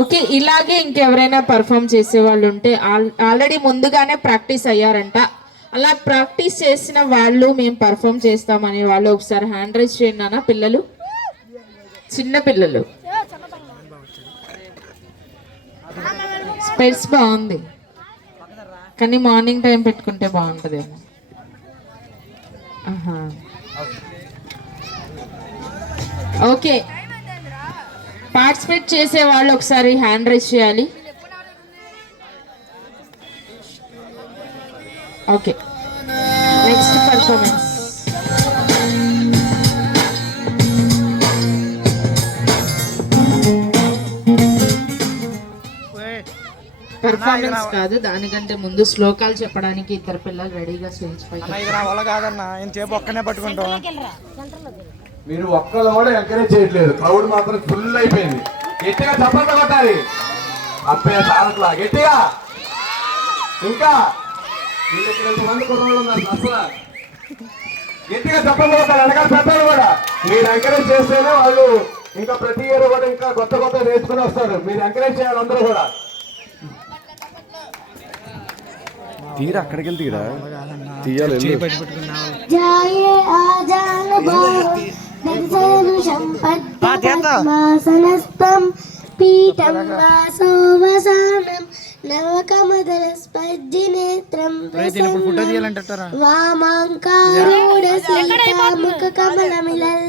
Okay, ఇలాగే ఇంకెవరైనా perform చేసే వాళ్ళు ఉంటే ఆల్రెడీ ముందుగానే ప్రాక్టీస్ అయ్యారంట. అలా ప్రాక్టీస్ చేసిన వాళ్ళు మేము పర్ఫామ్ చేస్తామనే వాళ్ళు ఒకసారి హ్యాండ్ రైజ్ చేయండి నాన్న. పిల్లలు, చిన్న పిల్లలు. స్పెట్స్ బాగుంది కానీ మార్నింగ్ టైం పెట్టుకుంటే బాగుంటుందేమో. ఓకే, పార్టిసిపేట్ చేసే వాళ్ళు ఒకసారి హ్యాండ్ రైజ్ చేయాలి. Okay, next performance. పర్ఫార్మెన్స్ కాదు, దానికంటే ముందు శ్లోకాలు చెప్పడానికి ఇద్దరు పిల్లలు రెడీగా స్టేజ్ పై. మీరు ఒక్కళ్ళు కూడా ఎంకరేజ్ చేయట్లేదు, క్రౌడ్ మాత్రం ఫుల్ అయిపోయింది. గట్టిగా చప్పట్లు కొట్టాలి. అబ్బాయి తారట్లా గట్టిగా. ఇంకా మంది కుర్రోళ్ళు ఉన్నారు, అసలు గట్టిగా చప్పట్లు కొట్టాలి. వెనకాల పెద్దలు కూడా మీరు ఎంకరేజ్ చేస్తేనే వాళ్ళు ఇంకా ప్రతి ఇయర్ కూడా ఇంకా కొత్త కొత్త నేర్చుకుని వస్తారు. మీరు ఎంకరేజ్ చేయాలి అందరూ కూడా. తీరా అక్కడికి వెళ్ళి తీరా తీయాలి. పీఠం వాసోవసానం నవకమదల స్పర్జినేత్రం వామాంకారూఢ సీతాముఖ కమలమిలల్